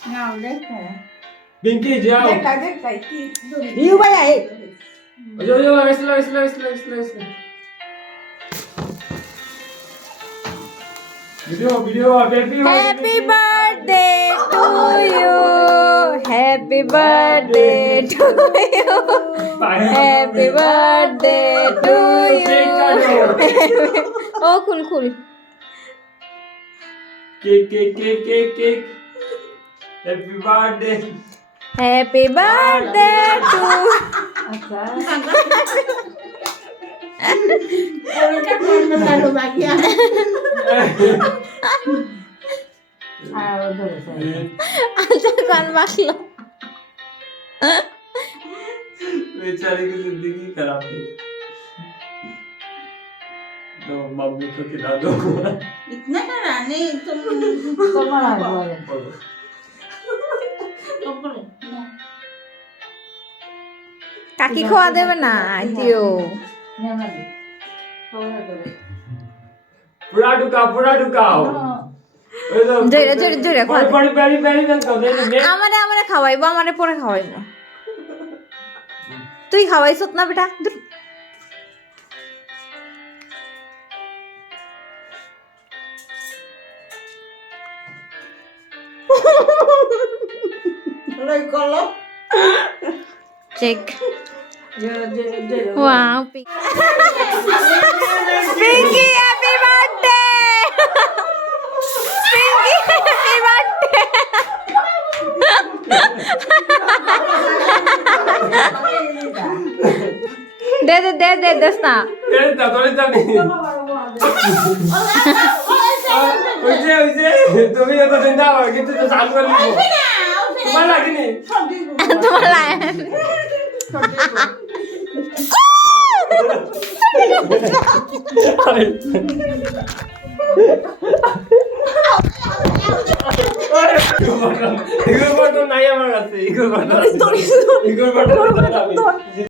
নাও দেখো পিঙ্কি যাও দেখ কি ইউ ভাই আই ওই এসলা video happy birthday to you happy birthday to you happy birthday to you ও খুল খুল cake happy birthday happy birthday to আচ্ছা ওটা কোন লালু বাকিয়া আর ধরে আচ্ছা গান বাকলো बेचारे की जिंदगी खराब है तो मम्मी को खिला दो इतना कराने तुम তোমার আর বলে কাকি খাওয়া দেবে না দিও না না তোরা ধরে पूरा ढुकाओ জোরে জোরে জোরে খাওয়া দে। बड़ी बड़ी बड़ी बड़ी तो दे दे আমারে আমারে খাওয়াইবো আমারে পরে খাওয়াইবো তুই খাওয়াইছত না বেটা ধুর। লই কলো চেক যে wow Pinki happy birthday Pinki happy birthday দে দে দে দে দেস না तेरे तोड़े तभी ওই যে তুমি এত চিন্তা করো কিন্তু তো চালু করে দিব তোমার লাগেনি তোমার লাইন ইগোর বটন নাই আমার কাছে ইগোর বটন